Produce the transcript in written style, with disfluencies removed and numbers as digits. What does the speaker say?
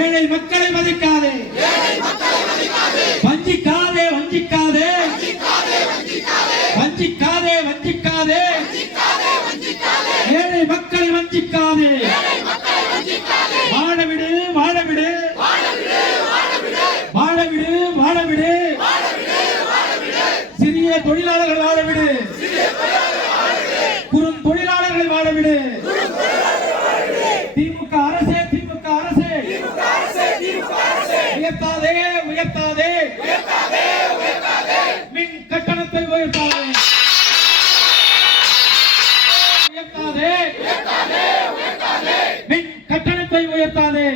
ஏழை மக்களை மதிக்காதே, வஞ்சிக்காதே வஞ்சிக்காதே வஞ்சிக்காதே வஞ்சிக்காதே, ஏழை மக்களை வஞ்சிக்காதே. வாழவிடு வாழவிடு வாழவிடு வாழவிடு, சிறிய தொழிலாளர்கள் வாழவிடு, குறும் தொழிலாளர்கள் வாழவிடு. திமுக அரசே திமுக அரசே உயர்த்தாதே உயர்த்தாதே, மின் கட்டணத்தை உயர்த்தாதே உயர்த்தாதே, மின் கட்டணத்தை உயர்த்தாதே.